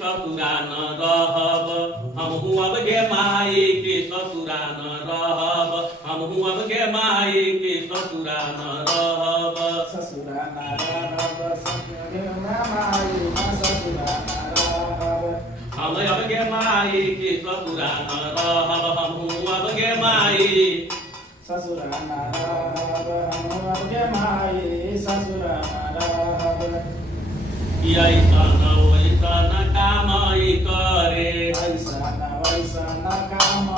ससुरा न रहब हमहू अब गे माई के ससुरा न रहब हमहू अब गे माई के ससुरा न रहब ससुरा न रहब ससुरा माई ससुरा न रहब हम अब गे माई के ससुरा न रहब हमहू अब गे माई ससुरा न रहब हमहू अब गे माई ससुरा न रहब ऐसा न वैसा न कामई करे ऐसा न वैसा न काम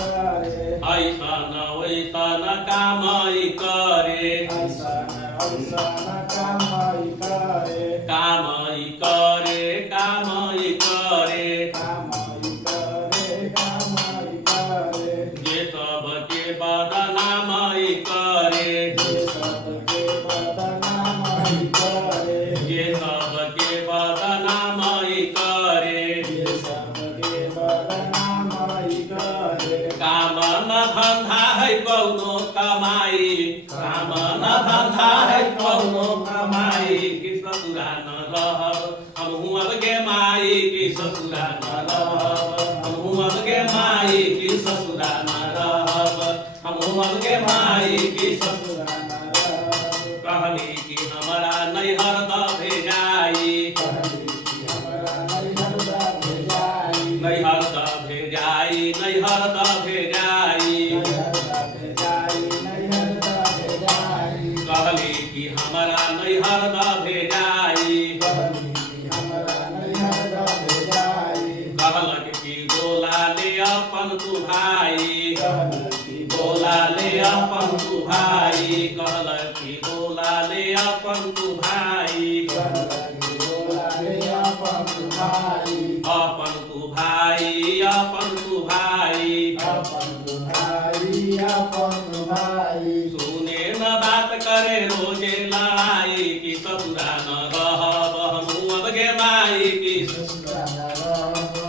करे ऐसा न वैसा न कामई करे ऐसा न वैसा न काम करे कामई करे कामई करे कामई करे कामई करे जे सबके बदनामई करे जे सबके बदनामई करे जे सबके बदनामई करे जे सबके बदनामई करे काम न धंधा है कौनो कमाई काम न धंधा है कौनो कमाई कि ससुरा न रहब हमहू अब गे माई कि ससुरा न रहब हमहू अब गे माई कि ससुरा न रहब हमहू अब गे माई कि ससुरा ससुरा न रहब कहली कि हमरा नैहर द भेजाई कहली कि हमरा नैहर द भेजाई नैहर द भेजाई नैहर द भेजाई नैहर द भेजाई नैहर द भेजाई कहली कि हमरा नैहर द भेजाई कहली कि हमरा नैहर द भेजाई कहलक कि गोला ले अपन तू भाई कहलक कि गोला ले अपन तू भाई कहलक कि गोला ले अपन तू भाई कहलक कि बोला रे अपन भाई अपन तू भाई अपन तू भाई अपन भाई अपन भाई सुने न बात करे रोजे लड़ाई कि ससुरा न रहब हमहू अब गे माई कि ससुरा न रहब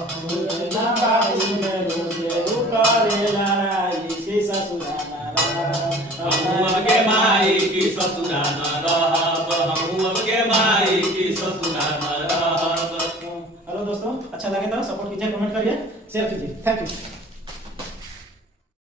ना बाई में रोजे उकारे लड़ाई से ससुरा न रहब हमहू अब गे माई कि ससुरा न रहब हमहू अब गे माई कि ससुरा न रहब हेलो दोस्तों, अच्छा लगे तो सपोर्ट कीजिए, कमेंट करिए, शेयर कीजिए। Thank you.